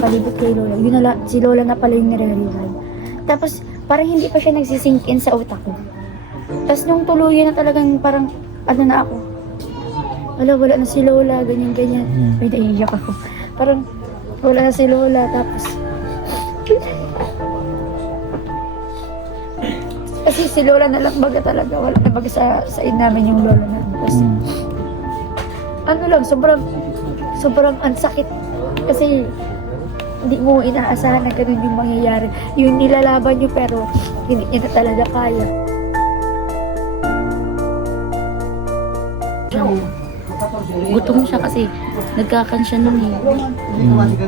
nakapalibot kay Lola. Yun na si Lola na pala yung nire-revive. Tapos, parang hindi pa siya nagsisink in sa utak ko. Tapos nung tuluyan na talagang parang, ano na ako, wala na si Lola, ganyan. May naiiyak ako. Parang, wala na si Lola, tapos, kasi si Lola na lang baga talaga, wala na baga sa namin yung Lola namin. Tapos, ano lang, sobrang ansakit. Kasi, hindi mo inaasahan na ganun yung mangyayari. Yung nilalaban nyo pero hindi niya na talaga kaya. Gutom siya kasi nagkakan siya nun eh.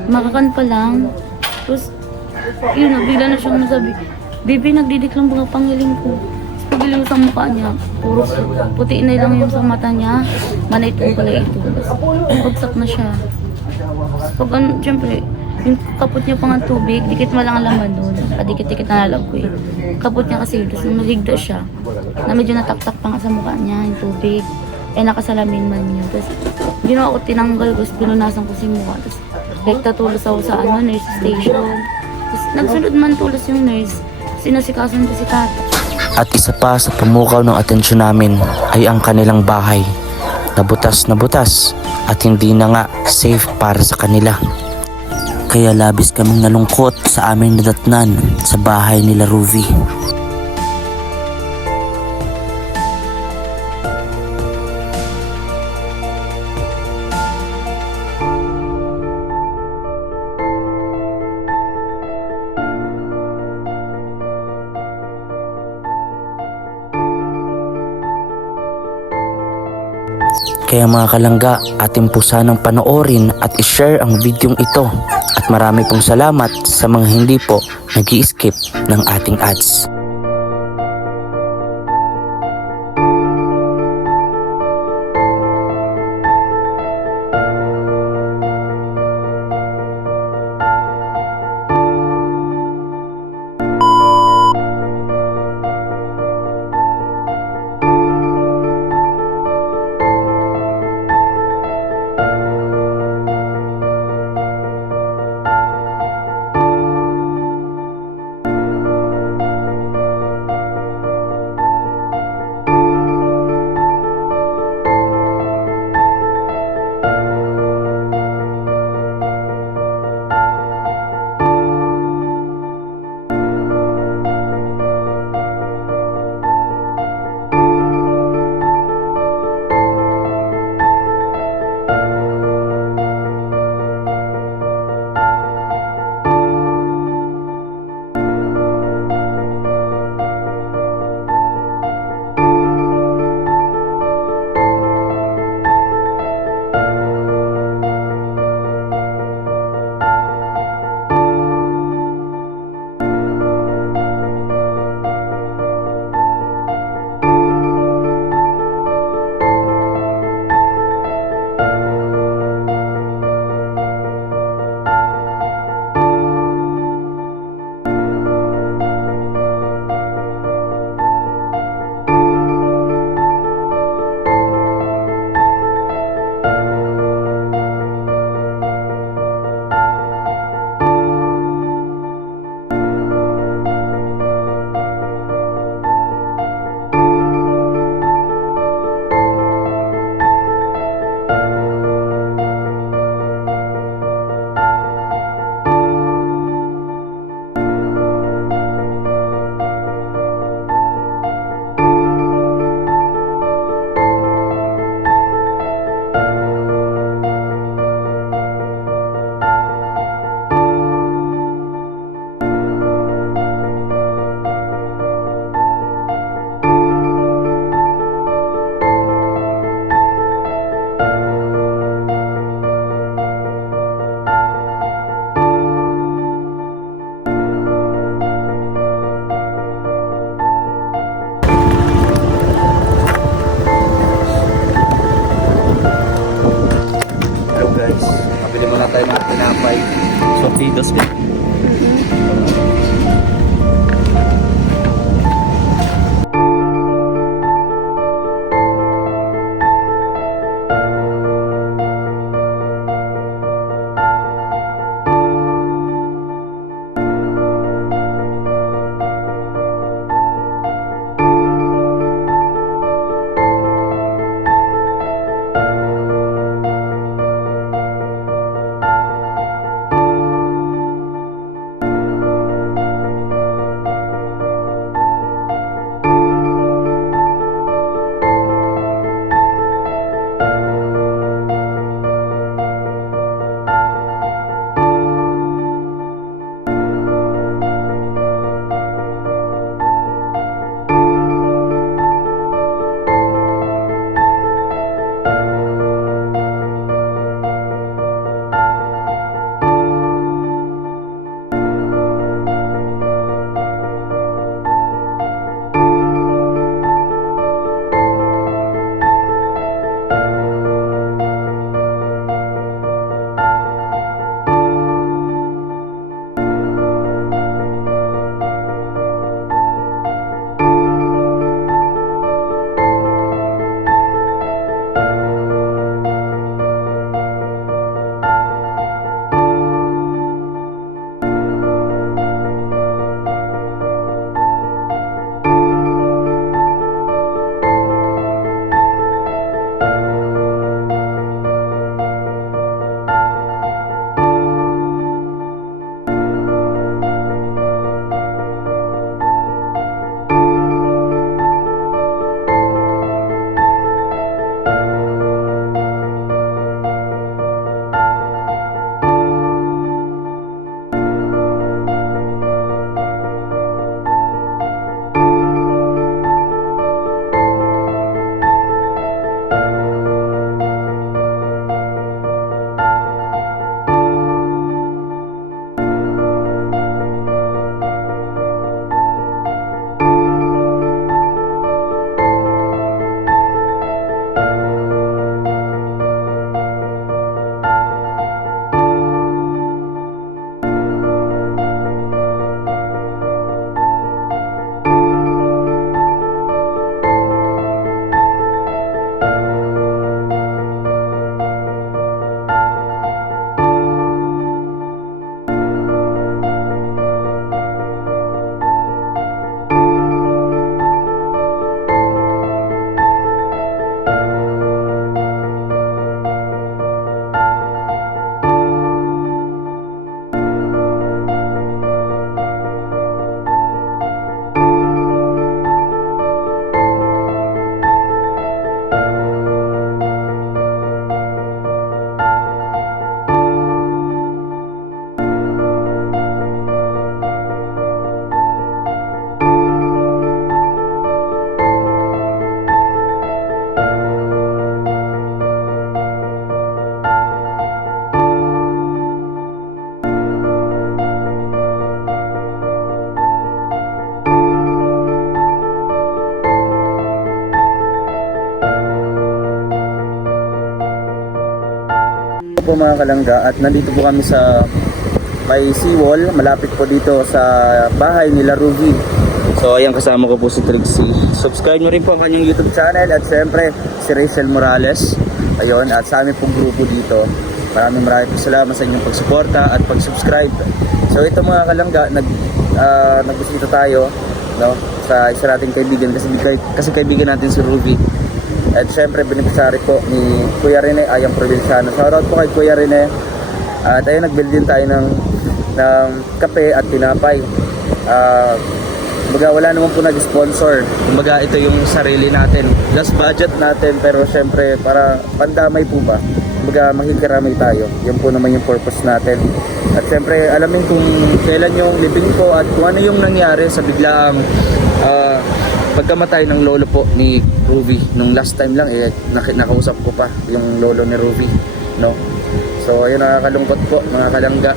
Makakan pa lang. Tapos, yun, bigla na siyang nasabi, "Baby, nagdidik lang mga pangiling ko." Tapos pagbiling ko sa mukha niya, puro puti na lang yung sa mata niya. Manay ito pala ito. Tapos bagsak na siya. Tapos pag ano, syempre, yung kapot niya pang ang tubig, dikit mo lang ang laman doon. Kadikit-dikit na lalag ko eh. Kapot niya kasi, tapos nung naligda siya, na medyo nataktak pa nga sa mukha niya yung tubig. Eh nakasalamin man niya. Tapos ginawa ko, tinanggal ko, pinunasan ko si mukha. Tapos nagtatulos ako sa nurse station. Tapos nagsunod man tulos yung nurse. Sinasikasan ko si Tata. At isa pa sa pumukaw ng atensyon namin ay ang kanilang bahay. Nabutas at hindi na nga safe para sa kanila. Kaya labis kaming nalungkot sa aming nadatnan sa bahay nila Ruby. Kaya mga kalangga, atin po sanang panoorin at ishare ang videong ito. At marami pong salamat sa mga hindi po nag-i-skip ng ating ads. Sortidos ka. po mga kalangga at nandito po kami sa may seawall, malapit po dito sa bahay nila Ruby. So ayan, kasama ko po si Trixie. Subscribe nyo rin po ang kanyang YouTube channel at syempre si Rachel Morales. Ayun, at sa aming pong grupo dito. Maraming po salamat sa inyong pagsuporta at pag-subscribe. So ito mga kalangga, nagbisita tayo, no, sa isa nating kaibigan kasi kaibigan natin si Ruby. At syempre beneficiary po ni Kuya Rene Ayang Provinciano. Shoutout po kay Kuya Rene. At ayun, nag-build din tayo ng kape at tinapay. Kumbaga wala naman po nag-sponsor. Kumbaga ito yung sarili natin. Last budget natin, pero syempre para pandamay po ba. Kumbaga makikiramay tayo. Yun po naman yung purpose natin. At syempre alamin kung kailan yung living ko at kung ano yung nangyari sa biglaang pagkamatay ng lolo po ni Ruby. Nung last time lang nakausap ko pa yung lolo ni Ruby, no? So ayun, nakakalungkot po mga kalangga.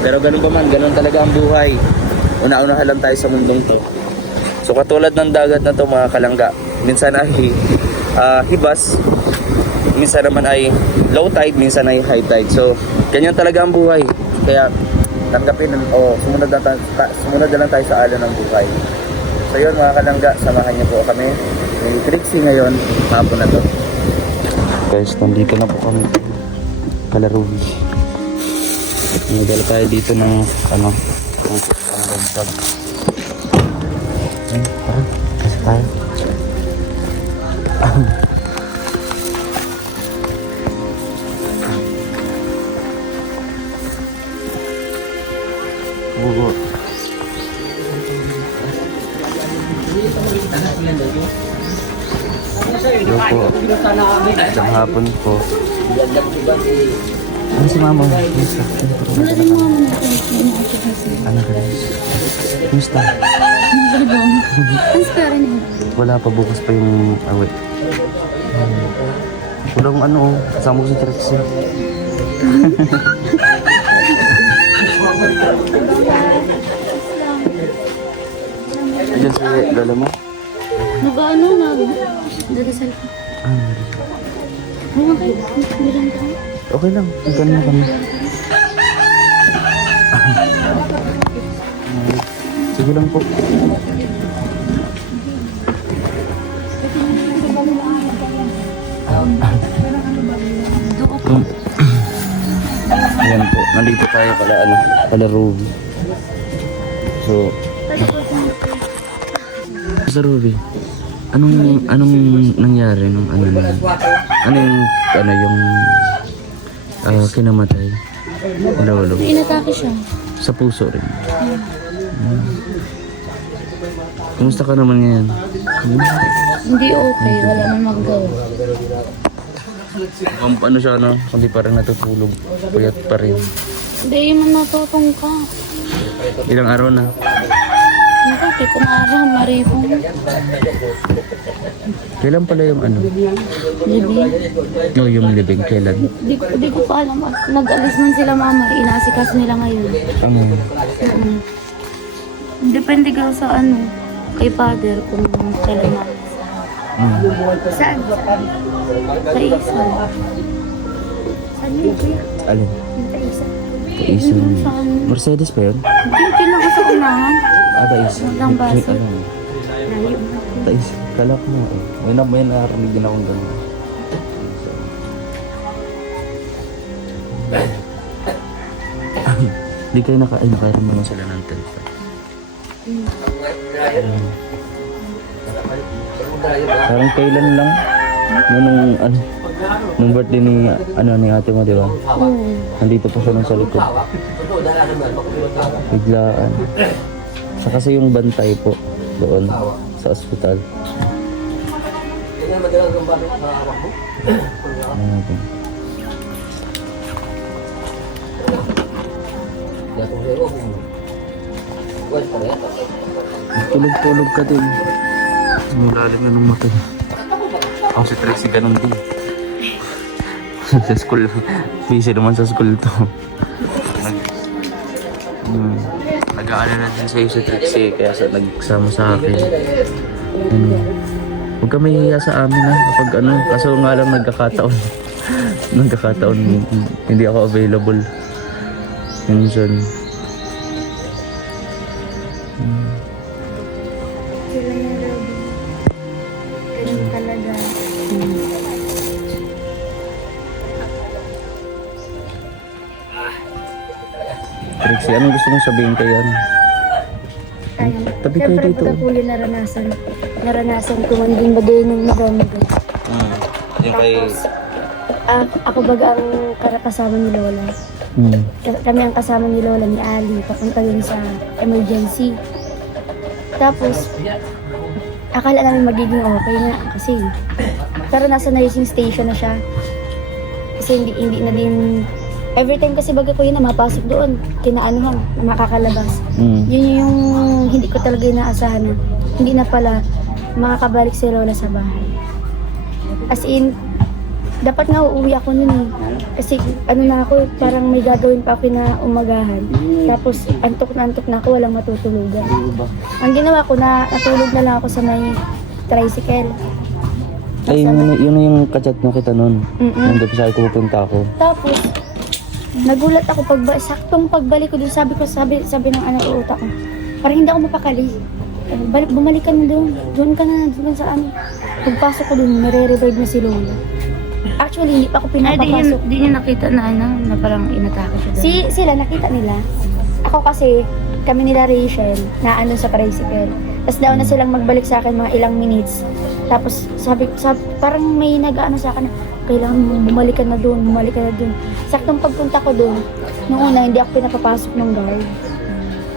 Pero ganun pa man, ganun talaga ang buhay. Una-unahan lang tayo sa mundong to. So katulad ng dagat na to mga kalangga, minsan ay hibas, minsan naman ay low tide, minsan ay high tide. So ganyan talaga ang buhay. Kaya tanggapin o sumunod na lang tayo sa alon ng buhay. So yun mga kalangga, samahan niyo po kami ni Trixie ngayon, hapon na to. Guys, nandito na po kami kala Ruby. Nadala tayo dito ng dagdag. Tara, kasi tayo. Bugo. Hello po. Isang hapon po. Ano si mama? Wala din mga muna kasi. Ano ka rin? Kumusta? Magandang. Ang spare niya. Wala pa, bukas pa yung awit. Walang kasama ko si Trixie. Ayan si lola mo? Nag-ano na. Dadasal ko. Okay. Bilang ka. Okay lang, hanggang na kami. Sige lang po. Ayan po, nandito tayo pala Ruby. So, sa Ruby, anong nangyari nung yung kinamatay? Lolo. Inatake siya. Sa puso rin. Kumusta ka naman ngayon? Hindi okay. Wala nang magawa. Ano siya, hindi pa rin natutulog. Puyat pa rin. Hindi yun ang natutong ka. Ilang araw na? Hindi, kumara, maripong. Kailan pala yung Libing. No, yung living, kailan? Di ko pa alam. Nag-alis man sila mama. Inasikas nila ngayon. Depende ka sa kay father kung kailan na. Saan? Sa isa. Saan yun kuya? Alin? Sa isa. Kaisa. Saan? Mercedes pa yun? Hindi lang ako sa unahan. Tais. Magandang baso. Layo. Tais. Kalak mo. May narinig din akong gano'n. Di kayo nakairam naman sila ng tent. Parang kailan lang nung birthday ni ate mo, di ba? Oo. Nandito pa siya nung sa likod. Biglaan. Sa kasi yung bantay po doon sa ospital. Tulog-tulog ka din. Mulalim na ng mata. Ako si Tracy ganun din. Sa school. Busy naman sa school to. Nag-aano na din sa'yo si Trixie kaya nagsama sa akin. Huwag ka mahihiya sa amin kapag kaso nga lang nagkakataon. Nagkakataon, hindi ako available. Minsan. Sila yung Robby. Ganun talaga. Trixie, anong gusto mong sabihin kay ano? Tabi kayo Siyempre, dito. pagka po yung naranasan ko man din bagay ng marami. Yung kay... Ako baga ang kasama ni Lola. Kami ang kasama ni Lola, ni Ali, papunta yun sa emergency. Tapos, akala namin magiging okay na kasi. Pero nasa nursing station na siya. Kasi hindi na din, every time kasi baga ko yun na mapasok doon, kinaanuhan, na makakalabas. Yun yung hindi ko talaga inaasahan na hindi na pala makakabalik si Lola sa bahay. As in, dapat nga uuwi ako nun eh. Kasi ano na ako, parang may gagawin pa ako na umagahan. Tapos antok na ako, walang matutulugan. Ang ginawa ko, natulog na lang ako sa may tricycle. Ay, yun yung kachat na kita nun. Nandun sa ko pupunta ako. Tapos, nagulat ako saktong pagbalik ko dun, sabi ng anak ko utak ko, parang hindi ako mapakali. Bumalik ka na doon ka na sa ano. Pagpasok ko dun, nare-revive na si Lola. Actually, hindi pa ako pinapapasok. Di niyo nakita na parang inatake siya doon? Sila, nakita nila. Ako kasi, kami nila Rachel, na ano sa tricycle. Tapos daw na silang magbalik sa akin mga ilang minutes. Tapos sabi parang may nag-ano sa akin, kailangan bumalik ka na doon. Saktong pagpunta ko doon, noong una hindi ako pinapapasok ng guard.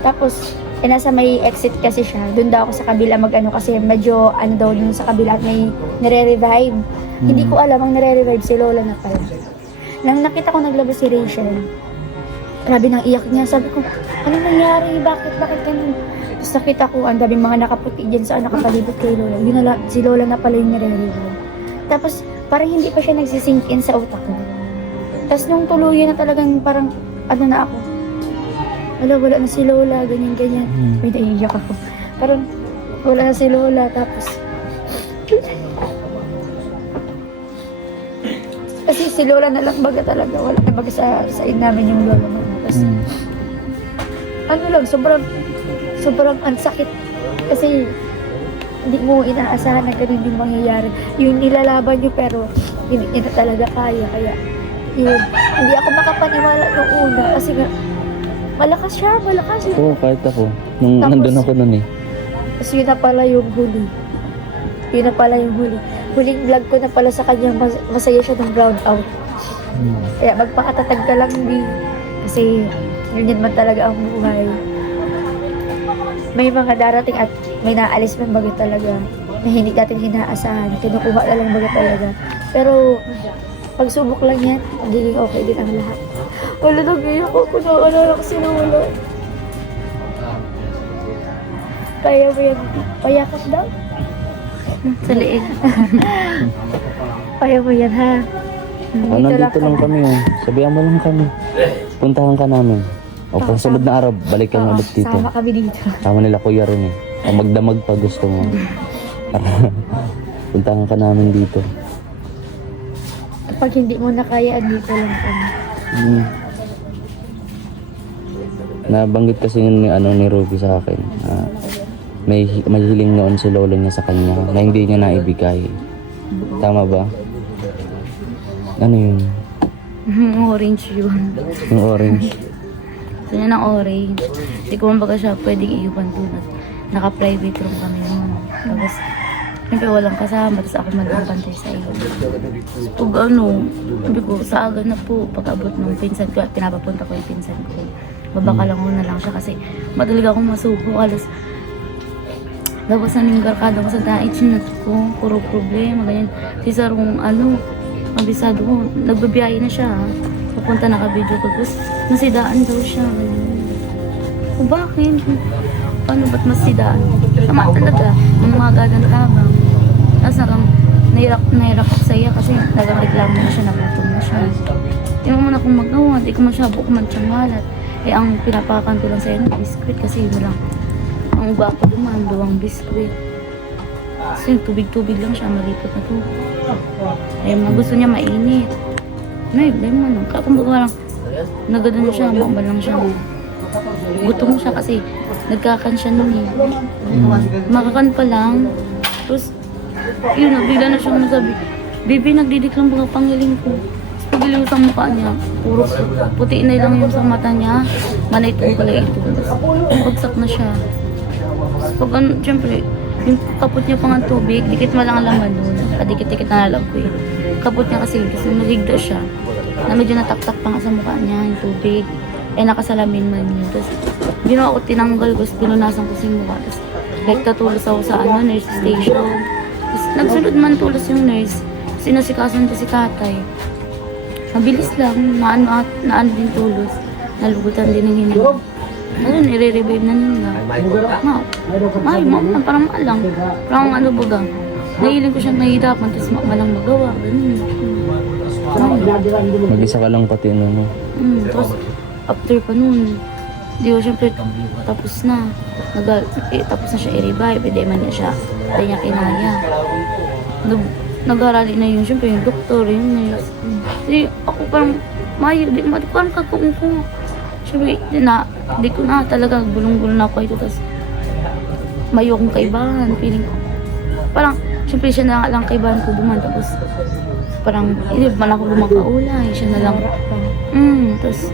Tapos, nasa may exit kasi siya. Doon daw ako sa kabila mag-ano kasi medyo ano daw doon sa kabila at may nire-revive. Hindi ko alam, ang nire-revive si Lola na pala. Nang nakita ko naglabas si Rachel, grabe nang iyak niya. Sabi ko, anong nangyari? Bakit ganun? Tapos nakita ko, ang daming mga nakaputi dyan sa nakapalibot kay Lola. Si Lola na pala yung nire-revive. Tapos, parang hindi pa siya nagsisink in sa utak ko. Tapos nung tuluyan na talagang parang, ano na ako, wala na si Lola, ganyan. May naiiyak ako. Parang, wala na si Lola. Tapos, kasi si Lola na lang baga talaga. Wala na baga sa namin yung Lola mo. Tapos, ano lang, sobrang ang sakit. Kasi, hindi mo inaasahan na ganun yung mangyayari. Yung nilalaban nyo pero hindi nyo na talaga kaya. Kaya, yun. Hindi ako makapaniwala nung una. Kasi nga, malakas siya. Oo, kahit ako. Nung Tapos, nandun ako nun eh. Tapos yun na pala yung huli. Huling vlog ko na pala sa kanya, masaya siya ng ground out. Kaya magpakatatag ka lang din. Kasi yun man talaga ang buhay. May mga darating at may naalis man baga talaga na hindi natin inaasahan. Kinukuha na lang baga talaga. Pero pagsubok lang yan, magiging okay din ang lahat. Wala nag-iyak ako kung naalala ko si Lola. Kaya mo yan, payakap daw? Sa liig. Kaya mo yan ha? Nandito lang kami oh. Sabihan mo lang kami. Puntahan ka namin. O kung sunod na araw, balik ka na ulit dito. Sama kami dito. Tama nila kuya rin eh. O magdamag pa gusto mo. Puntahan ka namin dito. Kapag hindi mo na kaya, andito lang kami. Nabanggit kasi ni Ruby sa akin. May hiling noon si lolo niya sa kanya na hindi niya naibigay. Tama ba? Ano yun? Orange yun. Yung orange. Gusto niya ng orange. Hindi ko man baga siya pwedeng iupan doon at naka-private room kami noon. Tapos, siyempre walang kasama. Tapos ako man ang pantay sa iyo. Pag sabi ko, sa aga na po. Pag-abot ng pinsan ko, pinapapunta ko yung pinsan ko. Babaka lang muna lang siya kasi madalig akong masubo. Tapos naninggarkada ko sa dait, sinat ko, puro problema, ganyan. Si Sarong, mabisado ko, nagbabiyahe na siya. Pupunta naka-video ko, tapos nasidaan daw siya. O bakit? Paano ba't masidaan? Tama talaga, yung mga gagantabang. Tapos nahirap ako sa iya kasi nagreklamo na siya, nagutom na siya. Hindi mo muna akong magawa, di ko masyabo kumantsangalat. Ang pinapakan ko lang sa iyo, biskuit kasi yun lang. Ang uga ko dumaan, 2 biskuit. Kasi tubig-tubig lang siya, malipot na tubig. Ay, mga gusto niya mainit. may man. Kumbaga parang nagano siya, mambal lang siya. Gutom siya kasi nagkakan siya nun eh. Makakan pa lang. Tapos, yun na, bigla na siyang nasabi, Bibi, nagdidik lang mga pangiling ko. Tapos pagiliw sa mukha niya, puro puti na lang yung sa mata niya. Manay itong pala ito. Tapos, bagsak na siya. Tapos pag ano, syempre, yung kapot niya pang ang tubig, dikit man lang ang laman nun. Kadikit-dikit na nalang ko eh. Kapot niya kasi naligda siya. Na medyo nataktak pa nga sa mukha niya, yung tubig. Eh, nakasalamin man niya. Tapos, ginawa ko, tinanggal ko, pinunasan ko sa mukha. Tapos, nagtatulos ako sa nurse station. Tapos, nagsunod man tulos yung nurse. Sinasikasan ko si tatay. Mabilis lang, naan din tulos. Nalugutan din ng hininga. Ano, nire-revive na nila. Ma'am, parang maalang. Parang ano baga. Nahiling ko siyang nahihirapan, tapos malang magawa. Ganun. Mag-isa ka lang pati no. Tapos, after pa nun, di ko syempre tapos na. Tapos na siya i-revive, hindi man niya siya. Hindi niya kinaya. Nag-arali na yun, syempre yung doktor, yung nurse. Kasi ako parang, di parang kakuong ko. Syempre, di ko na talaga, gulong-gulong na ako ito. Tapos, mayo akong kaibahan, feeling ko. Parang, syempre siya na lang kaibahan ko duman. Tapos, parang, hindi man ako lumakaulay, siya na lang. Tapos,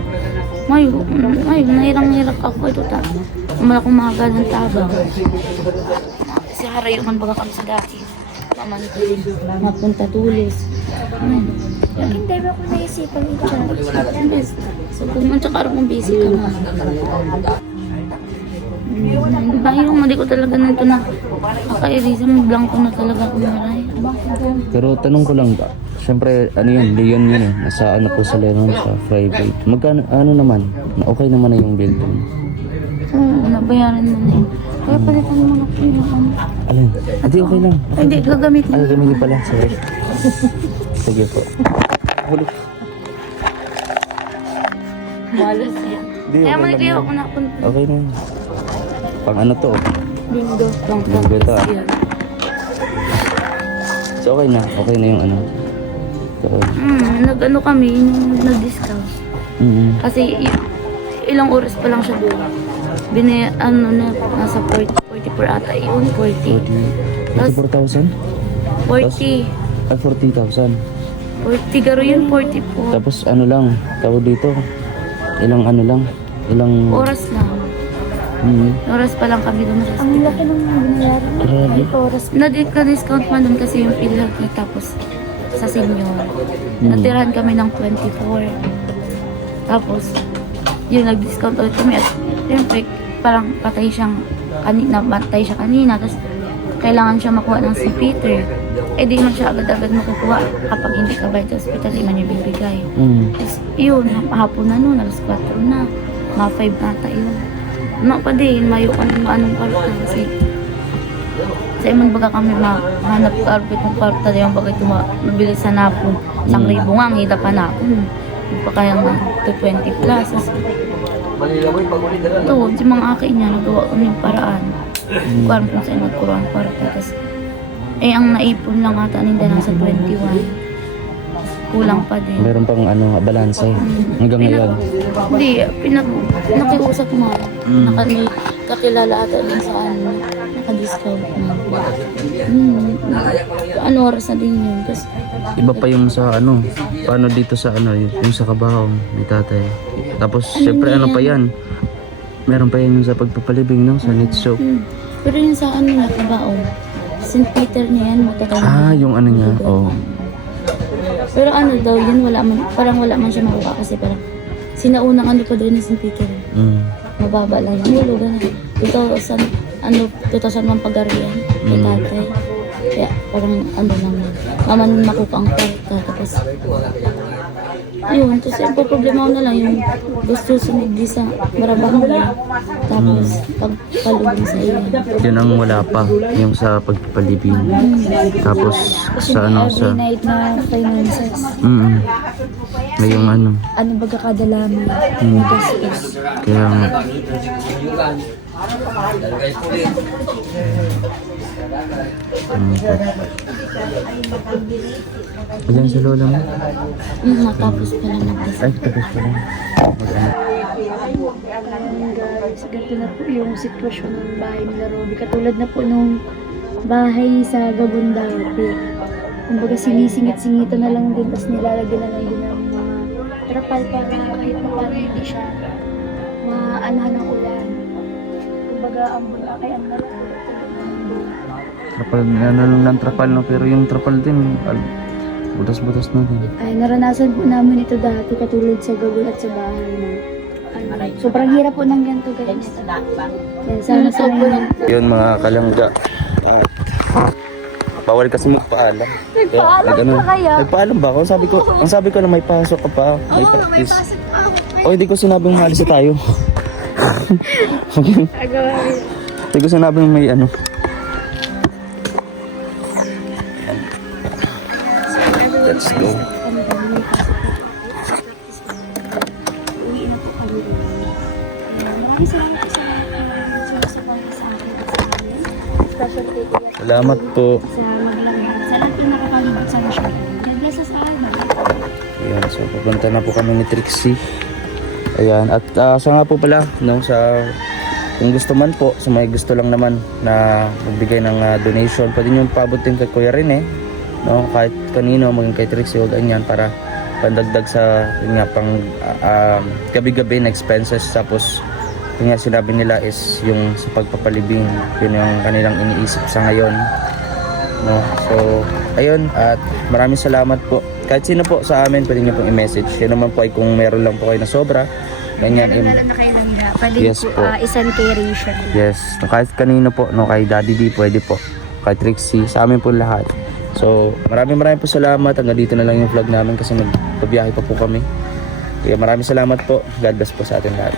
nahirang-hirang ako ito. Naman akong mahagal ng tabang. Kasi harayuman baga kami sa dati. Mapunta tulis. Hindi ba kung naisipan i-chat? So, kung man tsaka kung busy ka na. Bahirong hindi ko talaga na ito na kakairisa. Blanco na talaga ako maray. Pero tanong ko lang ba? Siyempre, ano yun, Leon yun eh. Nasa ano po sa Leon, sa private. Magkano, ano naman? Okay naman na yung bill dun. Oo, nabayaran mo na yun. Kaya palitan mo na po yun. Alin? Hindi, okay lang. Ay, hindi, gagamitin. Ay, gamitin pala. Sorry. Sige po. Huli. Malas yan. Di, Kaya okay lang manigayaw yan. ko na punta. Okay na yun. Pang ano to? Bingo. Bingo to, ah. So okay na. Okay na yung ano. So, Nag-ano kami, nag-discount. Kasi ilang oras pa lang siya doon. Nasa 44 ata yun, 40. Tapos 44,000? 40. Ay, 40,000. 40 garo yun, 44. Tapos ano lang, tawag dito. Ilang ano lang. Ilang... Oras lang. Oras pa lang kami doon sa Ang hospital. laki ng binayaran mo. Grabe. Oras. Na-discount man doon kasi yung PhilHealth na tapos sa senior. Natirahan kami ng 24. Tapos, yun, nag-discount ulit kami. At siyempre, parang patay siya kanina. Tapos, kailangan siya makuha ng St. Peter. Eh, di man siya agad-agad makukuha kapag hindi ka bayad sa hospital, di man niya bibigay. Tapos, yun, hapon na noon, alas 4 na. Mga 5 nata yun. No pa din, mayo ka ng anong kwarta kasi sa iman baga kami mahanap karpet ng kwarta yung bagay mabilis sa napon. 1,000 nga, ang hita pa napon. Pa kaya nga, 220 plus. Ito, si mga akin niya, nagawa kami yung paraan. Kung kung saan nagkuruan kwarta. Tapos, ang naipon lang ata ninda nasa 21. Kulang pa din. Meron pang ano, balanse. Hanggang ngayon. Hindi, nakiusap mo. May kakilala ata din sa naka-discount mo. Ano oras na din yun. Tapos, Iba pa yung sa ano, paano dito sa ano, yung sa Kabahong ni tatay. Tapos, syempre ano pa yan. Meron pa yan yung sa pagpapalibing, no? Sa net shop. pero yun sa na kabaong. St. Peter niya yan, matagal na. Ah, yung ano niya, oh. Pero ano daw yun, parang wala man siya makuha kasi parang sinaunang ano pa daw ni St. Peter. Mababa lang yung hulugan. 2,000 pag-ariyan kay tatay. Kaya parang ano naman, naman makuha ang kwarta. Tapos, yun, tapos yung problema ko na lang yung gusto sumigdi sa marabahan niya. Tapos, pagpalubing sa iya. Yun ang wala pa, yung sa pagpapalibing. Tapos, sa ano, sa... Every night na finances. Ngayong ano, Ano baga kada laman? Magastos. kaya nga. Ayan si Lola mo. Matapos pala nag-decide. Ay, tapos pa lang. Guys, ganito na po yung sitwasyon ng bahay nila Robby. Katulad na po nung bahay sa Gabon dati. Kumbaga sinisingit-singitan na lang din, tapos nilalagyan na lang din ng mga trapal para kahit na paano hindi siya maanahan ng ulan. Kumbaga ang bula kay ang natulog Trapal, ano lang ng trapal, no? Pero yung trapal din, butas-butas na din. ay naranasan po namin ito dati katulad sa Gabon at sa bahay na. Sobrang hirap po ng ganito guys. Yan, sana sa ngayon. Yun mga kalangga. At bawal kasi magpaalam. Nagpaalam pa kaya? Nagpaalam ba ako? Ang sabi ko na may pasok ka pa. May practice. O hindi ko sinabing maalis na tayo. Hindi ko sinabing may ano. Let's go. Uwi na po kami. Maraming salamat po sa sumasabay sa akin. Special day ko yan. Salamat po. Sa maglangyan. Sa lahat yung nakapalibot sa siya. God bless us all. Ayan, so pupunta na po kami ni Trixie. Ayan, at sa nga po pala, no, kung gusto man po, sa may gusto lang naman na magbigay ng donation, pwede nyo pabutin kay Kuya Rene, no, kahit kanino, maging kay Trixie o ganyan, para pandagdag sa, yun nga, pang gabi-gabi na expenses. Tapos, yun nga sinabi nila is yung sa pagpapalibing, yun yung kanilang iniisip sa ngayon, no. So, ayun, at maraming salamat po. Kahit sino po sa amin, pwede nyo pong i-message. Yan naman po ay kung meron lang po kayo na sobra, ganyan. Lalo na kayo lang na. Pwede Yes po, po. isang kay Rachel. Yes, no, kahit kanino po, no, kay Daddy D, pwede po. Kay Trixie, sa amin po lahat. So, maraming po salamat. Hanggang dito na lang yung vlog namin kasi nagpabiyahe pa po kami. Kaya maraming salamat po. God bless po sa atin lahat.